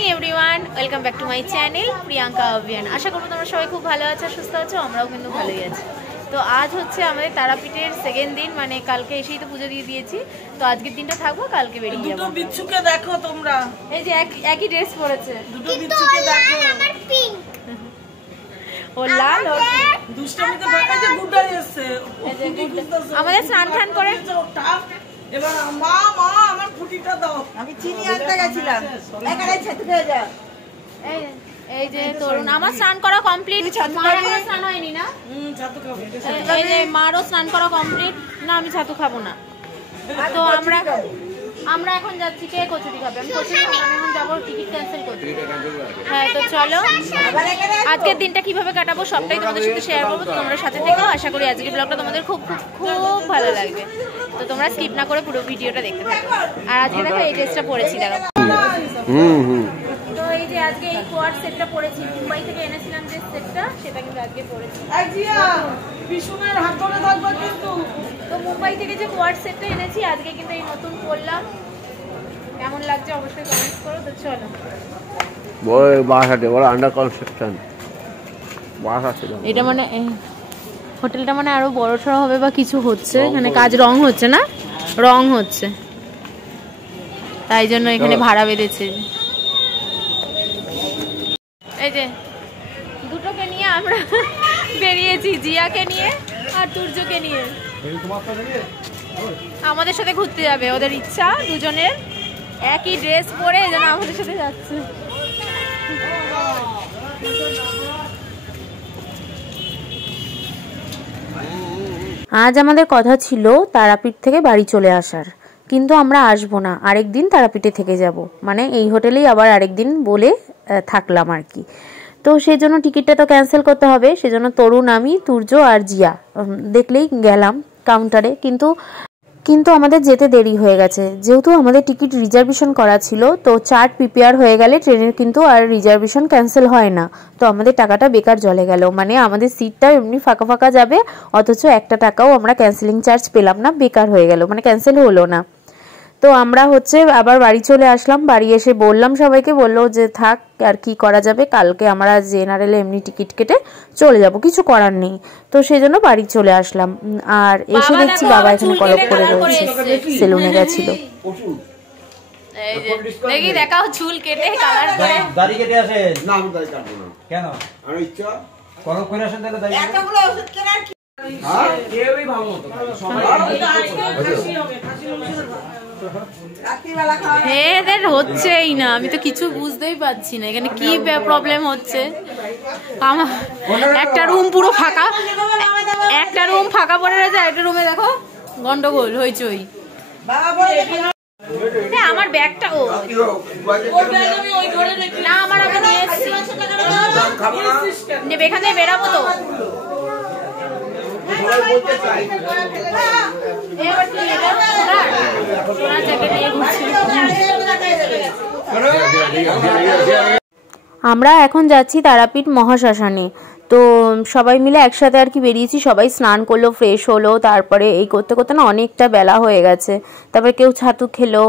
Morning everyone, welcome back to my channel Priyanka Abhiyan. আশা করব তোমরা সবাই খুব ভালো আছো, সুস্থ আছো, আমরাও কিন্তু ভালোই আছি। তো আজ হচ্ছে আমাদের তারাপীঠের সেকেন্ড দিন, মানে কালকে এসেই তো পুজো দিয়ে দিয়েছি। তো আজকের দিনটা থাকবো, কালকে বেরিয়ে যাবো। দুটো বিচ্ছুকে দেখো তোমরা, এই যে একই ড্রেস পরেছে। দুটো বিচ্ছুকে দেখো, আমার পিঙ্ক ও লাল ও দুষ্টামিতে ফাঁকা যে গুড্ডা এসেছে। আমাদের স্নান টান করে এবার মা আমার ফুটিটা দাও। আমি চিনি আনতে গেছিলাম, এখানে ছাতু খেয়ে যা। এই যে তরুণ, আমার স্নান করা কমপ্লিট। মার এখনো স্নান হয়নি না? ছাতু খাবো। এই যে মারও স্নান করা কমপ্লিট। না, আমি ছাতু খাবো না। তো আমরা এখন যাচ্ছি। কে কচুরি খাবে? আমি কচুরি খাবো। আমি এখন যাবো, টিকিট ক্যান্সেল করতে। হ্যাঁ, তো চলো আজকের দিনটা কিভাবে কাটাবো সবটাই তোমাদের সাথে শেয়ার করবো। তোমরা সাথে থেকো। আশা করি আজকের ব্লগটা তোমাদের খুব খুব খুব ভালো লাগবে। তো তোমরা স্কিপ না করে পুরো ভিডিওটা দেখতে থাকো। আর আজকে দেখো এই ড্রেসটা পরেছি, দেখো। তো এই যে আজকে এই কোয়ার্ড সেটটা পরেছি, মুম্বাই থেকে এনেছিলাম যে সেটটা, সেটা কিন্তু আজকে পরেছি। বিশুনের হাত ধরে থাকবে কিন্তু। তো মুম্বাই থেকে যে কোয়ার্ড সেটটা এনেছি, আজকে কিন্তু এই নতুন পরলাম। কেমন লাগছে অবশ্যই কমেন্টস করো। তো চলো, ওই বাসাতে ওরা আন্ডার কনস্ট্রাকশন বাসা ছিল। এটা মানে হোটেলটা মানে আরো বড়সড় হবে বা কিছু হচ্ছে, এখানে কাজ রং হচ্ছে না, রং হচ্ছে, তাই জন্য এখানে ভাড়া বেঁধেছে। এই যে দুটোকে নিয়ে আমরা বেরিয়েছি, জিয়াকে নিয়ে আর তুর্যকে নিয়ে। আমাদের সাথে ঘুরতে যাবে, ওদের ইচ্ছা। দুজনের একই ড্রেস পরে এজন্য আমাদের সাথে যাচ্ছে। আজ আমাদের কথা ছিল তারাপীঠ থেকে বাড়ি চলে আসার, কিন্তু আমরা আসবো না, আরেকদিন তারাপীঠে থেকে যাব, মানে এই হোটেলেই আবার আরেকদিন বলে থাকলাম আর কি। তো সেই জন্য টিকিটটা তো ক্যান্সেল করতে হবে, সেজন্য তরুণ, আমি, তুর্য আর জিয়া দেখলেই গেলাম কাউন্টারে। কিন্তু আমাদের যেতে দেরি হয়ে গেছে, যেহেতু আমাদের টিকিট রিজার্ভেশন করা ছিল। তো চার্ট প্রিপেয়ার হয়ে গেলে ট্রেনের কিন্তু আর রিজার্ভেশন ক্যান্সেল হয় না। তো আমাদের টাকাটা বেকার চলে গেল, মানে আমাদের সিটটা এমনি ফাঁকা ফাঁকা যাবে, অথচ একটা টাকাও আমরা ক্যান্সেলিং চার্জ পেলাম না, বেকার হয়ে গেল, মানে ক্যান্সেল হলো না। তো আমরা আবার বাড়ি চলে আসলাম। বাড়ি এসে বললাম সবাইকে, বললো যে থাক, আর কি করা যাবে, কালকে আমরা জেনারেলে এমনি টিকিট কেটে চলে যাব, কিছু করার নেই। তো সেই জন্য বাড়ি চলে আসলাম। আর এসে দেখছি বাবা এখানে কলপ করে রয়েছে, সেলুনে গেছিল। দেখি দেখাও, চুল কেটে কালার করে। দাড়ি কেটে আসেন? না, আমি দাড়ি কাটবো না। কেন? আমার ইচ্ছা। কলপ করে আসেন তাহলে দাড়ি। এতগুলো ওষুধ কেনার কি? হ্যাঁ, কেউই ভালো মতো সবাই খাসি হবে, খাসি মাংস। রাত্রিবেলা খাওয়া এদের হচ্ছেই না, আমি তো কিছু বুঝতেই পারছি না এখানে কি প্রবলেম হচ্ছে। আমার একটা রুম পুরো ফাঁকা, একটা রুম ফাঁকা পড়ে রয়েছে, একটা রুমে দেখো গন্ডগোল হইচই। বাবা বলে হ্যাঁ, আমার ব্যাগটা ও না, আমার আগে নিয়ে এসেছি, নেবে, এখান থেকে বেরাবো তো। আমরা এখন যাচ্ছি তারাপীঠ মহাশ্মশানে। তো সবাই মিলে একসাথে আর কি বেরিয়েছি, সবাই স্নান করলো, ফ্রেশ হলো, তারপরে এই করতে করতে না অনেকটা বেলা হয়ে গেছে। তারপরে কেউ ছাতু খেলো,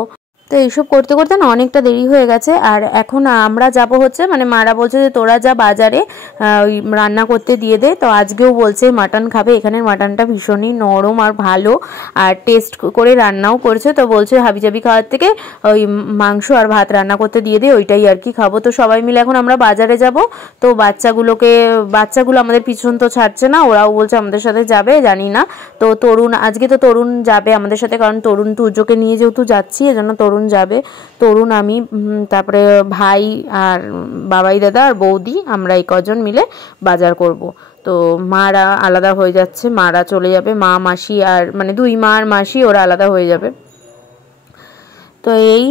তো এইসব করতে করতে না অনেকটা দেরি হয়ে গেছে। আর এখন আমরা যাব হচ্ছে, মানে মারা বলছে যে তোরা যা বাজারে ওই রান্না করতে দিয়ে দে। তো আজকেও বলছে মাটন খাবে, এখানের মাটনটা ভীষণই নরম আর ভালো, আর টেস্ট করে রান্নাও করছে। তো বলছে হাবিজাবি খাওয়ার থেকে ওই মাংস আর ভাত রান্না করতে দিয়ে দে, ওইটাই আর কি খাবো। তো সবাই মিলে এখন আমরা বাজারে যাব। তো বাচ্চাগুলো আমাদের পিছন তো ছাড়ছে না, ওরাও বলছে আমাদের সাথে যাবে, জানি না। তো আজকে তো তরুণ যাবে আমাদের সাথে, কারণ তরুণ তুর্যকে নিয়ে যেহেতু যাচ্ছি, এজন্য তরুণ যাবে। তরুণ, আমি, তারপরে ভাই আর বাবাই দাদা আর বৌদি, আমরা এই কজন মিলে বাজার করব। তো মারা আলাদা হয়ে যাচ্ছে, মারা চলে যাবে, মা মাসি আর মানে দুই মা আর মাসি ওরা আলাদা হয়ে যাবে। তো এই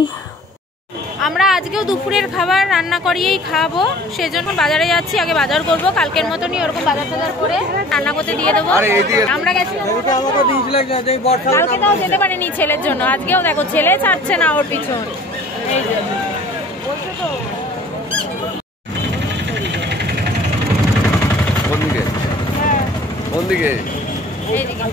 আমরা আজকেও দুপুরের খাবার রান্না করিয়েই খাবো, সেজন্য বাজারে যাচ্ছি। আগে বাজার করব, কালকের মতনই ওরকম বাজার টাজার করে রান্না করতে দিয়ে দেবো। আমরা গেছিলাম, কালকে তাও যেতে পারিনি ছেলের জন্য, আজকেও দেখো ছেলে ছাড়ছে না ওর পিছন। এই যে বলছো তো কোন দিকে? কোন দিকে? এইদিকে।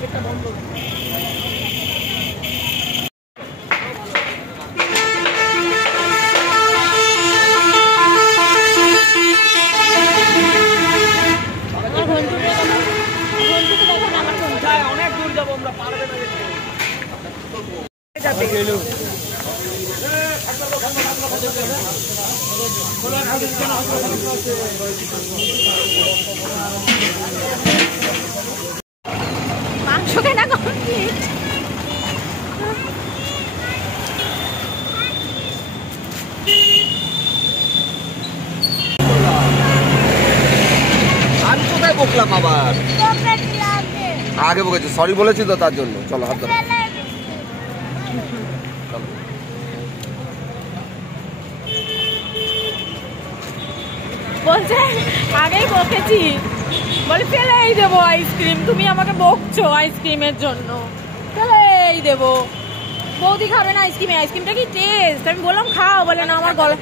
মাংস কেনা কমপ্লিট। আমি কোথায় বকলাম আবার? আগে বকেছি, সরি বলেছি তো তার জন্য। চলো হাত ধরো। বলছে আগেই বকেছি, বলে ফেলেই দেবো আইসক্রিম, তুমি আমাকে বকছো আইসক্রিমের জন্য, ফেলেই দেবো। বৌদি খাবে না আইসক্রিম, আইসক্রিমটা কি টেস্ট। আমি বললাম খাও, বলে না আমার গলা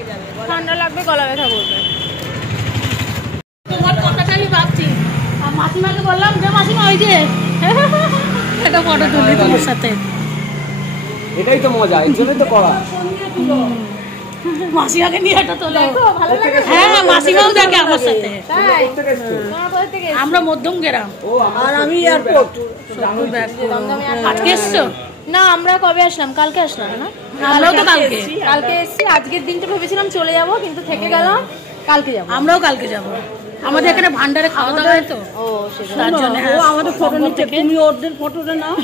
ঠান্ডা লাগবে, গলা ব্যথা করবে। তোমার কথাটাই ভাবছি। মাসিমাকে বললাম যে মাসিমা ওই যে একটা ফটো তুলি তোমার সাথে। এটাই তো মজা, এর জন্যই তো করা। মাসিমাকে নিয়ে একটা তোলো, ভালো লাগে। হ্যাঁ মাসিমাও দেখে আমার সাথে। তাই আমরা মধ্যম গ্রাম, আর আমি এয়ারপোর্ট। আজকে এসছো? না আমরা কবে আসলাম? কালকে আসলাম না? আমরাও তো কালকে এসছি। আজকের দিনটা ভেবেছিলাম চলে যাব, কিন্তু থেকে গেলাম কালকে যাব। আমরাও কালকে যাব, আমাদের এখানে ভান্ডারে খাওয়া দাওয়া হয় তো। ও তার জন্য আমাদের ফটো নিতে, তুমি ওদের ফটোটা নাও।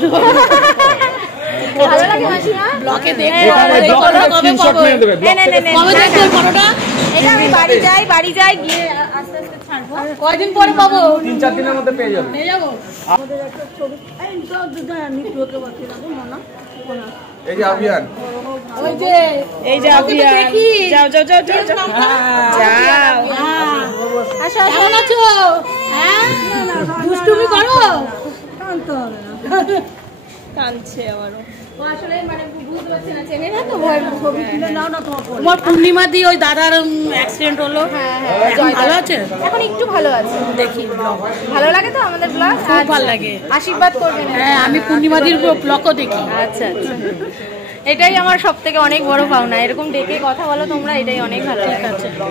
ভালো লাগে মাসিমা, ব্লকে দেখো ফটোটা। এটা আমি বাড়ি যাই গিয়ে আস্তে আস্তে ছাড়বো। কয়দিন পরে পাবো? 3-4 দিনের মধ্যে পেয়ে যাবে। নিয়ে যাবো। আমাদের একটা ছবি নিতে বাকি না না। এই যে আভিয়ান, ওই যে এই যে আভিয়ান, যাও যাও যাও যাও যাও। আসো আসো। কেমন আছো? হ্যাঁ দুষ্টুমি করো? কাঁদতে হবে না। কাঁদছে আবারও। ও আসলে মানে বুঝতে পারছে না, চেনে না তো, ছবি তুলে নাও না তোমার ফোনে। তোমার পূর্ণিমা দি ওই দাদার অ্যাক্সিডেন্ট হলো। হ্যাঁ হ্যাঁ ভালো আছে? এখন একটু ভালো আছে। দেখি ভালো লাগে তো আমাদের ব্লগ? খুব ভালো লাগে। আশীর্বাদ করবেন। হ্যাঁ আমি পূর্ণিমা দির ব্লগও দেখি। আচ্ছা আচ্ছা, এটাই আমার সব থেকে অনেক বড় পাওনা। এরকম ডেকে কথা বলো তোমরা, এটাই অনেক ভালো লাগে।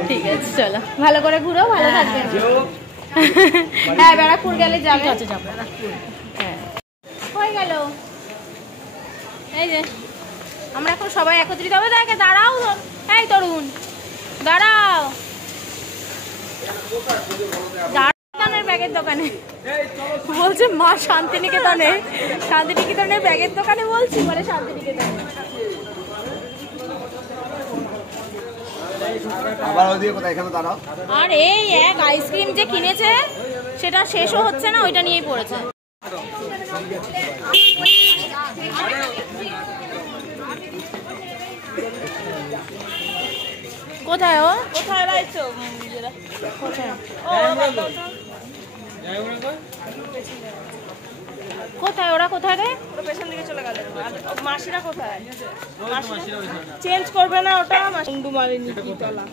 ঠিক আছে চলো, ভালো করে ঘুরো, ভালো থাকবেন। হ্যাঁ ব্যারাকপুর গেলে যাবে। আছে যাবে। হ্যাঁ হয়ে গেল। এই যে আমরা এখন সবাই একত্রিত হবে। দেখে দাঁড়াও, এই তরুণ দাঁড়াও, শান্তিনিকেতনের ব্যাগের দোকানে বলছে মা, শান্তিনিকেতনের ব্যাগের দোকানে বলছি, বলে শান্তিনিকেতনে। আবার ওদিকে কোথায়? এখানে দাঁড়াও। আর এই এক আইসক্রিম যে কিনেছে সেটা শেষও হচ্ছে না, ওইটা নিয়েই পড়েছে। কোথায় ও? কোথায় রাইছো? কোথায় ওরা? কোথায় রে? ওরা পেছন দিকে চলে গেল। মাসিরা কোথায়? চেঞ্জ করবে না ওটা? মুন্ডুমালিনী তলা,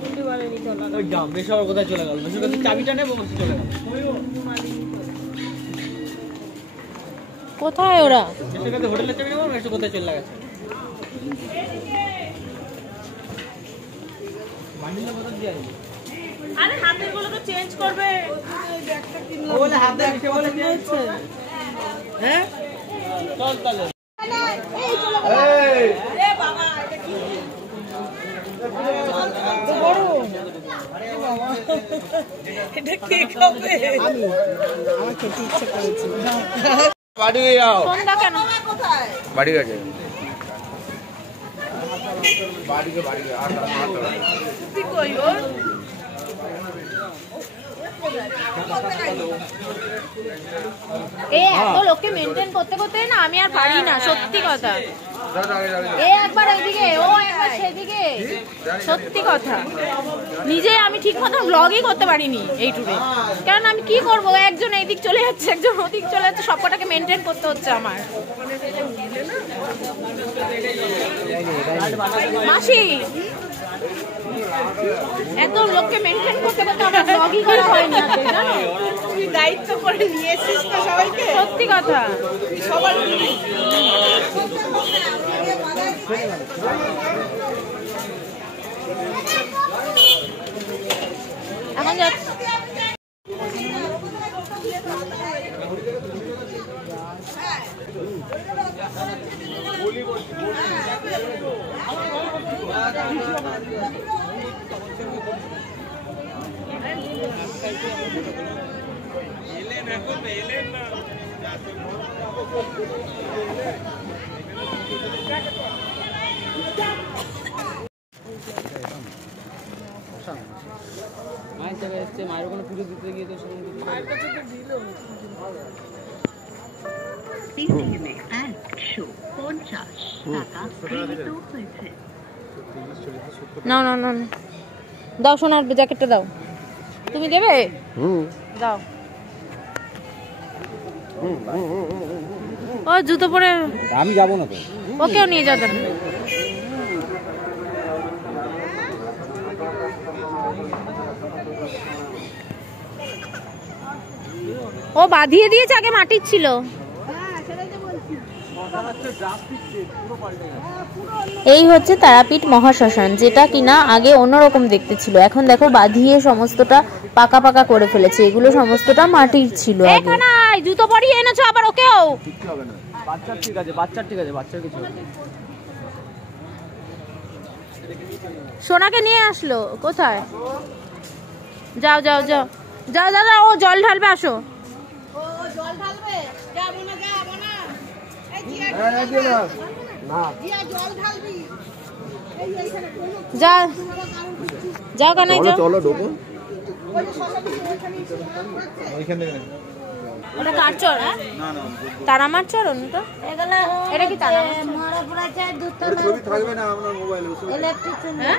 মুন্ডুমালিনী তলা। ওই দাম বেশ আবার কোথায় চলে গেল? বেশি কথা চাবিটা নেব, বসে চলে গেল। কোথায় ওরা? বেশি কথা হোটেলের চাবি নেব, বেশি কোথায় চলে গেছে? মানিলা বদল দিয়ে আরে হাতের গুলো তো চেঞ্জ করবে। বলে হাতে এসে বলে দিয়েছে। হ্যাঁ চল তাহলে। এই এ বাবা এটা কি? এটা কি খাবে? আমার খেতে ইচ্ছে করেছে। বাড়ি যাও। সন্ধ্যা কেন? কোথায়? বাড়ি গেছে। বাড়িকে তুই কই ওর? এত লোককে মেনটেন করতে করতে না আমি আর পারি না, সত্যি কথা। এ একবার ওইদিকে, ও একবার সেদিকে, সত্যি কথা। নিজে আমি ঠিক মতো ব্লগই করতে পারিনি এই ট্যুরে, কারণ আমি কি করবো, একজন এইদিক চলে যাচ্ছে, একজন ওদিক চলে যাচ্ছে, সবকটাকে মেনটেন করতে হচ্ছে আমার। মাসি একদম লোককে মেনটেন করতে করতে আমার ব্লগই করা হয়নি, জানো? তুই দায়িত্ব করে নিয়েছিস তো সবাইকে। সত্যি কথা। সবার এখন যাচ্ছি। হ্যাঁ মায়ের জায়গায় হচ্ছে মায়ের ওখানে পুজো দিতে গিয়ে তো মায়ের কাছে তো দিল না না না দাও সোনার জ্যাকেটটা দাও। তুমি দেবে? দাও। ও জুতো পরে আমি যাবো না তো, ওকেও নিয়ে যাবেন। ও বাঁধিয়ে দিয়েছে, আগে মাটির ছিল। এই হচ্ছে তারাপীঠ মহাশ্মশান, যেটা কিনা আগে অন্যরকম দেখতে ছিল, এখন দেখো বাঁধিয়ে সমস্তটা পাকা পাকা করে ফেলেছে। এগুলো সমস্তটা মাটির ছিল। এখানে জুতো পরিয়ে এনেছো আবার ওকেও। বাচ্চার ঠিক আছে, বাচ্চার ঠিক আছে, বাচ্চার কিছু হবে না। সোনাকে নিয়ে আসলো কোথায়? যাও যাও যাও যাও দাদা, ও জল ঢালবে, আসো। জল ঢালবে, যাবো না যাবো না। এই জিয়া জল ঢালবি। এই এইখানে যা যাও কানাই যাও। চলো ঢোকো। ওটা কার চর? তারা মার চর তো? এটা কি তারা ছবি থাকবে না আপনার মোবাইলে, হ্যাঁ?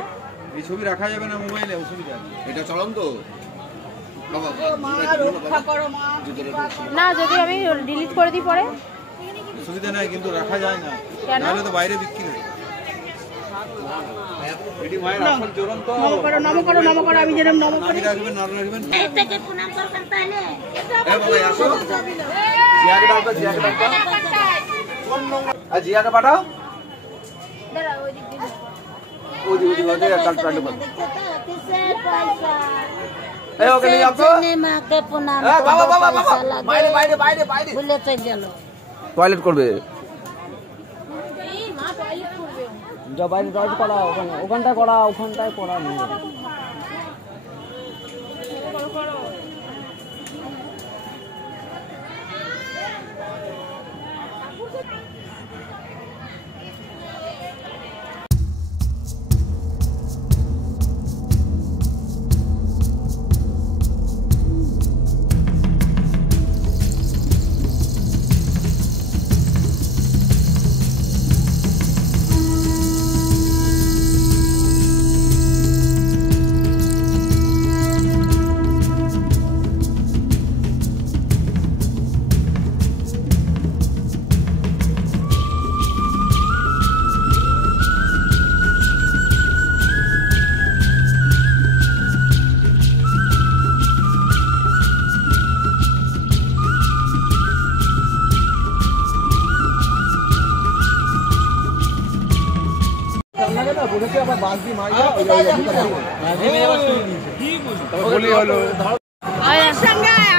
এই ছবি রাখা যাবে না মোবাইলে, অসুবিধা আছে। এটা চলন্ত বাবা, রক্ষা করো মা। না, যদি আমি ডিলিট করে দিই পরে অসুবিধা নাই, কিন্তু রাখা যায় না, কেন? নাহলে তো বাইরে বিক্রি হয়। এটি মায়ের আসল জ্বলন্ত। নম করো আমি যেরকম নম নাম রাখবেন, নাম রাখবেন। বাবা আসো, জিয়াকে ডাকো, জিয়াকে ডাকো। আর জিয়াকে পাঠাও। ওদি কাল প্রাণে বল। এই ওকে নিয়ে আসো। মাকে প্রণাম। বাবা বাবা বাবা, বাইরে বাইরে বাইরে বাইরে ভুলে চলে গেল। টয়লেট করবে। যা বাইরে টয়লেট করা, ওখানে ওখানটায় করা, ওখানটায় করা নেই।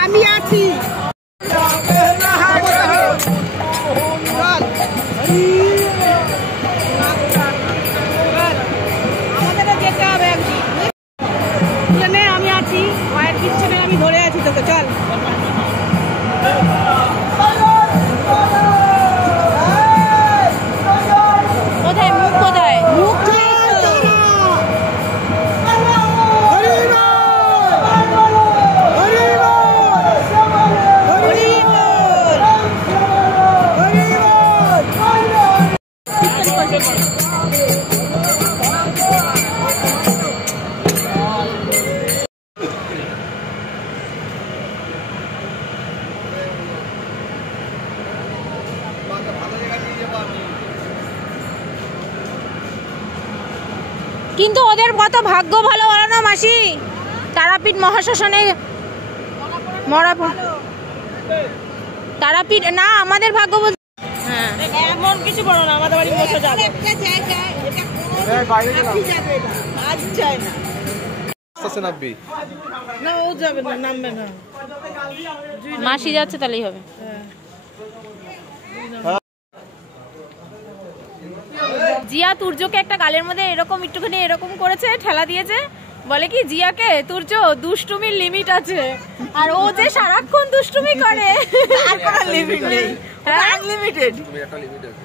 আমি আছি। আমাদেরও যেতে হবে একদিন। আমি আছি, মায়ের পিছনে আমি ধরে আছি তোকে, চল। কোথায় মুখ, কোথায় মুখ? কিন্তু ওদের কত ভাগ্য ভালো বলো না মাসি, তারাপীঠ মহাশ্মশানে মরা। তারাপীঠ না, আমাদের ভাগ্য বলতে হ্যাঁ এমন কিছু বলো না, আমাদের বাড়ি বসে যাবে। একটা জায়গায় এটা বাইরে যাবে না, আজ যায় না। আস্তে নামবি না, ও যাবে না, নামবে না। মাসি যাচ্ছে, তাহলেই হবে। জিয়া তুর্যকে একটা গালের মধ্যে এরকম একটুখানি এরকম করেছে, ঠেলা দিয়েছে, বলে কি জিয়াকে তুর্য দুষ্টুমির লিমিট আছে। আর ও যে সারাক্ষণ দুষ্টুমি করে, আর কোনো লিমিট নেই, আনলিমিটেড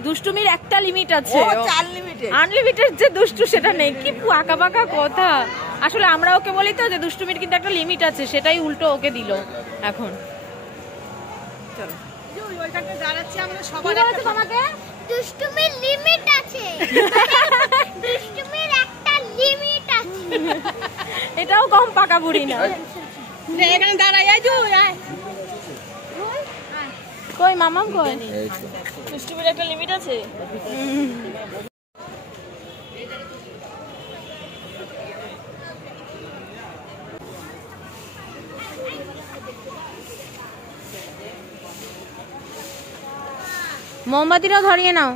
দুষ্টুমির একটা লিমিট আছে, আনলিমিটেড। আনলিমিটেড যে দুষ্টু সেটা নেই। কি আঁকা বাঁকা কথা। আসলে আমরা ওকে বলি তো যে দুষ্টুমির কিন্তু একটা লিমিট আছে, সেটাই উল্টো ওকে দিল এখন। চলো ওইখানে দাঁড়াচ্ছি আমরা কি সবার বলেছে তোমাকে? দুষ্টুমির লিমিট আছে, দুষ্টুমির একটা লিমিট আছে। এটাও কম পাকা বুড়ি না। এখানে দাঁড়াই, এই যে আয়। কই মামাম কই? দুষ্টুমির একটা লিমিট আছে। মোমবাতিটাও ধরিয়ে নাও।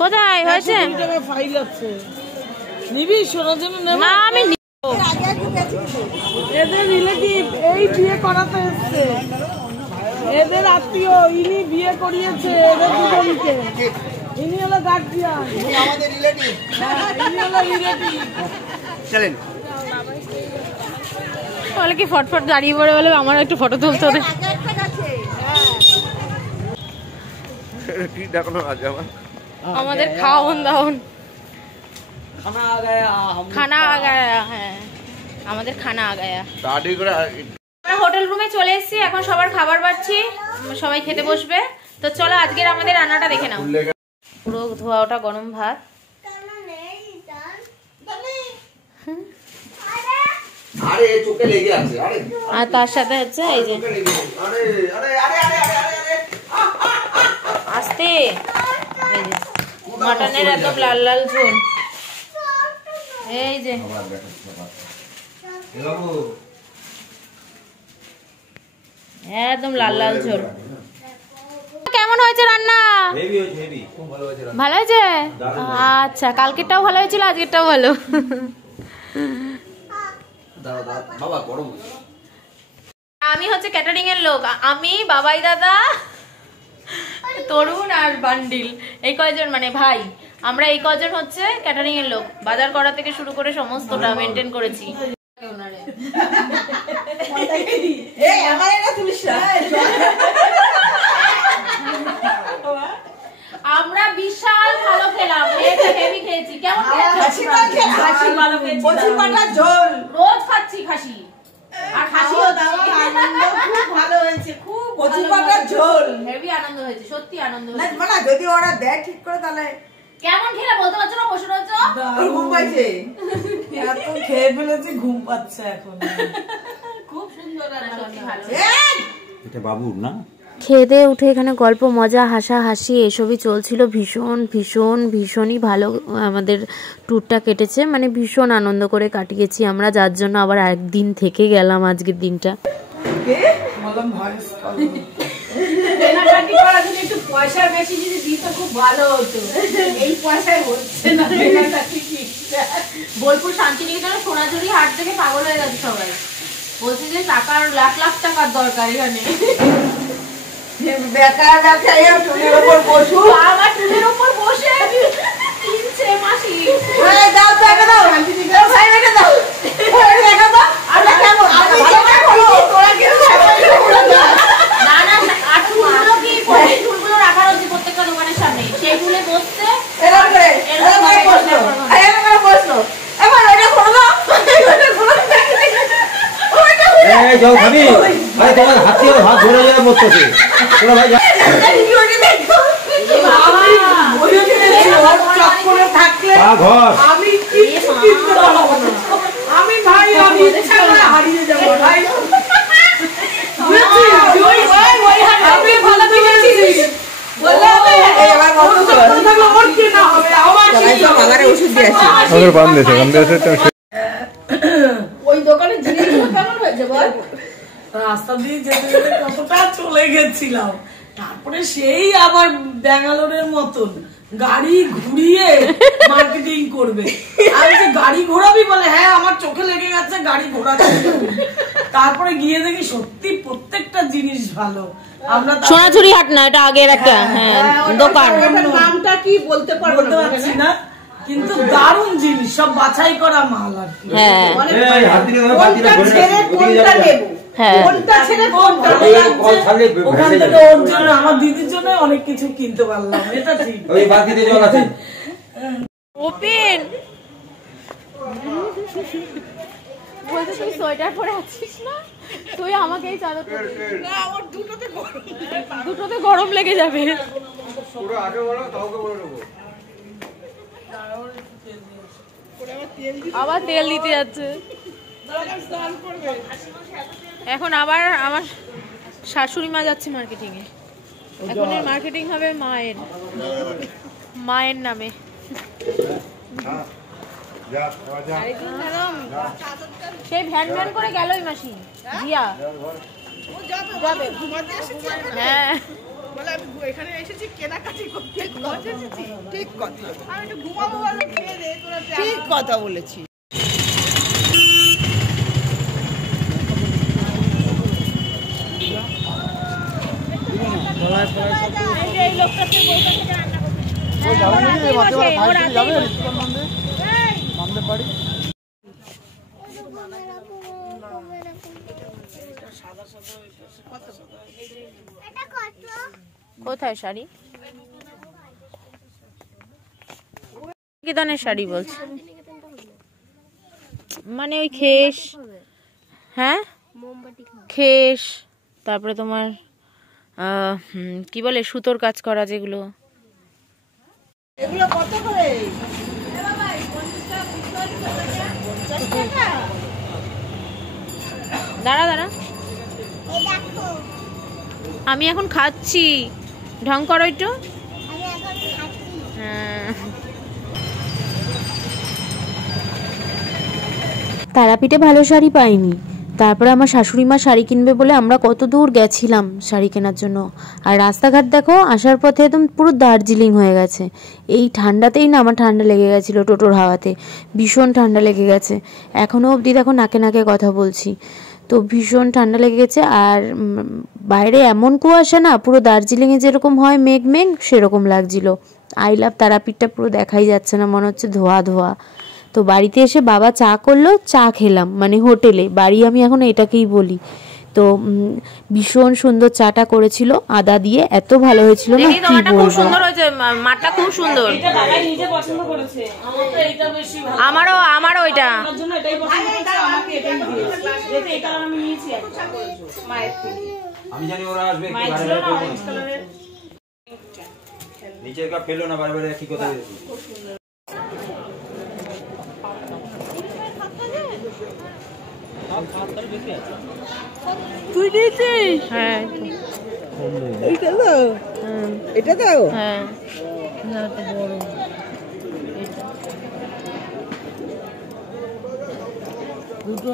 কোথায় হয়েছে? ফাইল আছে নিবি শোনার জন্য নেব না আমি এদের রিলেটিভ এই বিয়ে করাতে এসছে, এদের আত্মীয়, ইনি বিয়ে করিয়েছে এদের দুজনকে। ইনি হলো গার্জিয়ান, আমাদের রিলেটিভ। ইনি হলো রিলেটিভ। চলেন বলে কি ফটফট দাঁড়িয়ে পড়ে বলে আমার একটু ফটো তুলতে হবে। কি দেখানো আছে আমার? আমাদের খাওন দাওন খানা আ গায়া খানা আ গায়া। হ্যাঁ আমাদের খানা আ গায়া। তাড়াতাড়ি করে আমরা হোটেল রুমে চলে এসেছি, এখন সবার খাবার বাড়ছি, সবাই খেতে বসবে। তো চলো আজকের আমাদের রান্নাটা দেখে নাও। পুরো ধোয়া ওটা গরম ভাত, আরে চোখে লেগে আছে। আরে আর তার সাথে হচ্ছে এই যে আরে আরে আরে আরে আরে আস্তে এই যে মাটনের একদম লাল লাল ঝোল, এই যে একদম লাল লাল ঝোল। কেমন হয়েছে রান্না? ভালো হয়েছে? আচ্ছা, কালকেরটাও ভালো হয়েছিল, আজকেরটাও ভালো। বাবা গরম। আমি হচ্ছে ক্যাটারিং এর লোক, আমি বাবাই দাদা তরুণ আর বান্ডিল, এই কয়জন মানে ভাই, আমরা এই কয়জন হচ্ছে ক্যাটারিং এর লোক। বাজার করা থেকে শুরু করে সমস্তটা মেনটেন করেছি। আমরা বিশাল ভালো খেলাম, হেভি খেয়েছি। কেমন খেয়েছি? রোজ খাচ্ছি খাসি, আর খাসি ভালো হয়েছে, খুব কচি পাতার ঝোল, হেভি আনন্দ হয়েছে, সত্যি আনন্দ না হয়েছে। মানে যদি ওরা দেয় ঠিক করে তাহলে কেমন খেলা বলতে পারছো না? বসে রয়েছো, ঘুম পাইছে, এত খেয়ে ফেলেছি, ঘুম পাচ্ছে এখন। খুব সুন্দর রান্না, সত্যি ভালো। এটা বাবুর না? খেয়ে দিয়ে উঠে এখানে গল্প মজা হাসাহাসি এসবই চলছিল। ভীষণ ভীষণ ভীষণই ভালো আমাদের ট্যুরটা কেটেছে, মানে ভীষণ আনন্দ করে কাটিয়েছি আমরা, যার জন্য আবার একদিন থেকে গেলাম আজকের দিনটা। কেনাকাটি করার জন্য একটু পয়সা বেশি যদি দিত খুব ভালো হতো, এই পয়সায় হচ্ছে না কেনাকাটি। বোলপুর শান্তিনিকেতনে সোনাঝুরি হাট থেকে পাগল হয়ে গেছে সবাই, বলছে যে টাকার লাখ লাখ টাকার দরকার এখানে। দেখা দেখা টুলের উপর বসু, আমার টুলের উপর বসে কিনছে মাসি। দাও টাকা দাও, ভাই এটা দাও, দেখা দাও। আমরা কেমন তোরা কেন না না, আর টুলগুলো কি টুলগুলো রাখা রয়েছে প্রত্যেকটা দোকানের সামনে, সেই টুলে বসতে এরকম করে বসলো, এরকম করে বসলো। এবার ওটা খোলো দাও, ওটা খোলো। এই যাও খাবি ভাই, তোমার হাতে হাত ধরে যায় মরতেছে তোরা ভাই। আমি ভাই আমি ইচ্ছা করে হারিয়ে যাবো ভাই। ওই রাস্তা দিয়ে যেতে যেতে কতটা চলে গেছিলাম, তারপরে সেই আবার ব্যাঙ্গালোরের মতন গাড়ি ঘুরিয়ে মার্কেটিং করবে। আমি যে গাড়ি ঘোরাবি বলে হ্যাঁ আমার চোখে লেগে গেছে গাড়ি ঘোরাচ্ছি। তারপরে গিয়ে দেখি সত্যি প্রত্যেকটা জিনিস ভালো। আমরা সোনাঝুরি হাট না, এটা আগের একটা দোকান, নামটা কি বলতে পারছি না, কিন্তু দারুণ জিনিস, সব বাছাই করা মাল আর কি। ওখান থেকে ওর জন্য আমার দিদির জন্য অনেক কিছু কিনতে পারলাম, এটা ঠিক। ওপেন বলতে তুই সোয়েটার পরে আছিস না, তুই আমাকে এই চাদরটা না, আমার দুটোতে গরম লেগে যাবে। আবার তেল দিতে যাচ্ছে এখন। আবার আমার শাশুড়ি মা যাচ্ছে মার্কেটিং এ, এখন এর মার্কেটিং হবে মায়ের নামে। সেই ভ্যান ভ্যান করে গেলই মাসি জিয়া যাবে ঘুমাতে এসেছে। হ্যাঁ বলে আমি এখানে এসেছি কেনাকাটি করতে, ঘুমাতে এসেছি। ঠিক কথা, আমি একটু ঘুমাবো বলে খেয়ে দে তোরা। ঠিক কথা বলেছি। এই লোকটাকে কোথায় শাড়ি? কি ধরনের শাড়ি বলছে? মানে ওই খেস, হ্যাঁ খেস, তারপরে তোমার কি বলে সুতোর কাজ করা যেগুলো। এগুলো কত করে? দাঁড়া দাঁড়া, আমি এখন খাচ্ছি, ঢং করো একটু। তারাপীঠে ভালো শাড়ি পাইনি, তারপরে আমার শাশুড়ি মা শাড়ি কিনবে বলে আমরা কত দূর গেছিলাম শাড়ি কেনার জন্য। আর রাস্তাঘাট দেখো, আসার পথে একদম পুরো দার্জিলিং হয়ে গেছে। এই ঠান্ডাতেই না আমার ঠান্ডা লেগে গেছিলো, টোটোর হাওয়াতে ভীষণ ঠান্ডা লেগে গেছে। এখনও অবধি দেখো নাকে নাকে কথা বলছি, তো ভীষণ ঠান্ডা লেগে গেছে। আর বাইরে এমন কুয়াশা না, পুরো দার্জিলিংয়ে যেরকম হয় মেঘ মেঘ সেরকম লাগছিল। আই লাভ তারাপীঠটা পুরো দেখাই যাচ্ছে না, মনে হচ্ছে ধোয়া ধোয়া। তো বাড়িতে এসে বাবা চা করলো, চা খেলাম, মানে হোটেলে, বাড়ি আমি এখন এটাকেই বলি। তো ভীষণ সুন্দর চাটা করেছিল আদা দিয়ে, এত ভালো হয়েছিল না কি বলবো। সুন্দর হয়েছে, মাটা খুব সুন্দর। এটা দাদাই নিজে পছন্দ করেছে, আমার তো এটা বেশি ভালো। আমারও এটা আমার জন্য এটাই পছন্দ করেছে, আমাকে এটাই দিয়েছে। যেটা এটা আমি নিয়েছি একটা মায়ের থেকে। আমি জানি ওরা আসবে কি মায়ের ছিল না অরেঞ্জ কালারের। নিচের কাপ ফেলো না, বারবার একই কথা বলছি। তুই দিয়েছিস? হ্যাঁ এইটা তো, এটা তো হ্যাঁ বড়। দুটো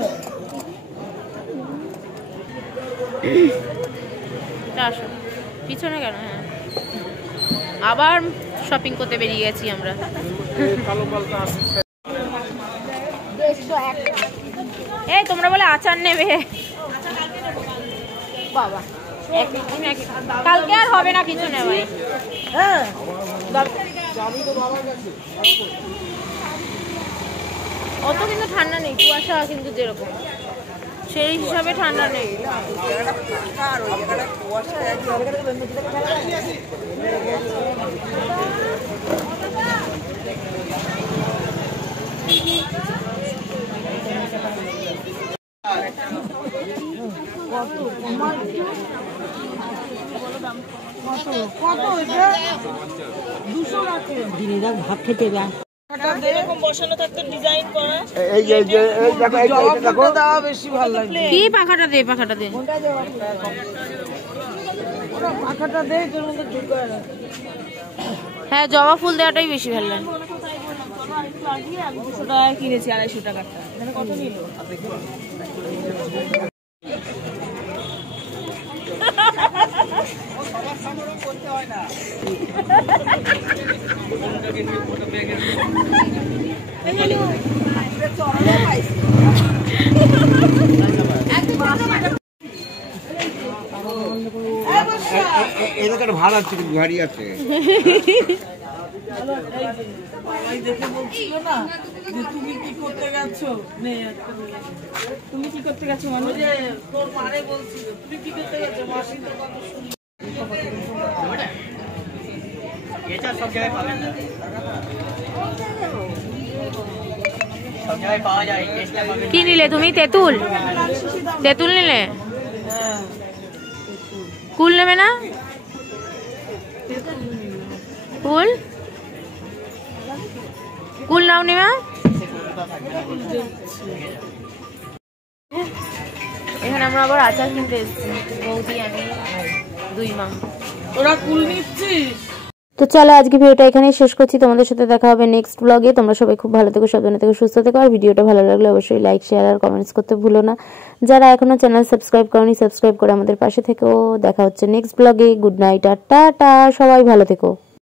পিছনে কেন? হ্যাঁ আবার শপিং করতে বেরিয়ে গেছি আমরা। এই তোমরা বলে আচার নেবে, বাবা কালকে আর হবে না কিছু নেওয়াই। হ্যাঁ অত কিন্তু ঠান্ডা নেই, কুয়াশা কিন্তু যেরকম সেই হিসাবে ঠান্ডা নেই। ভাত খেতে বসানো থাকতো ডিজাইন করা। দেওয়া বেশি ভালো লাগে। কি পাখাটা দে, পাখাটা দে, পাখাটা দে, তোর মধ্যে ঢুকায় না। হ্যাঁ জবা ফুল দেওয়াটাই বেশি ভালো লাগে। 200 টাকা কিনেছি, 250 টাকাটা। কত নিল? এলাকার ভাড়া আছে, গাড়ি আছে। দেখে বলছিল না যে তুমি কি করতে গেছো, তুমি কি করতে গেছো মানুষ? তোর মারে বলছিল তুমি কি করতে গেছো, মাসি তো কত শুনি। সব জায়গায় পাবেন না, সব জায়গায় পাওয়া যায়। কি নিলে তুমি? তেঁতুল? তেঁতুল নিলে? কুল নেবে না? কুল কুল নাও নিমা। এখানে আমরা আবার আচার কিনতে এসেছি, বৌদি, আমি, দুই মা। ওরা কুল নিচ্ছিস? তো চলো আজকে ভিডিওটা এখানেই শেষ করছি। তোমাদের সাথে দেখা হবে নেক্সট ব্লগে। তোমরা সবাই খুব ভালো থেকো, সাবধানে থেকো, সুস্থ থেকো। আর ভিডিওটা ভালো লাগলে অবশ্যই লাইক, শেয়ার আর কমেন্টস করতে ভুলো না। যারা এখনো চ্যানেল সাবস্ক্রাইব করনি, সাবস্ক্রাইব করে আমাদের পাশে থেকো। দেখা হচ্ছে নেক্সট ব্লগে। গুড নাইট আর টাটা, সবাই ভালো থেকো।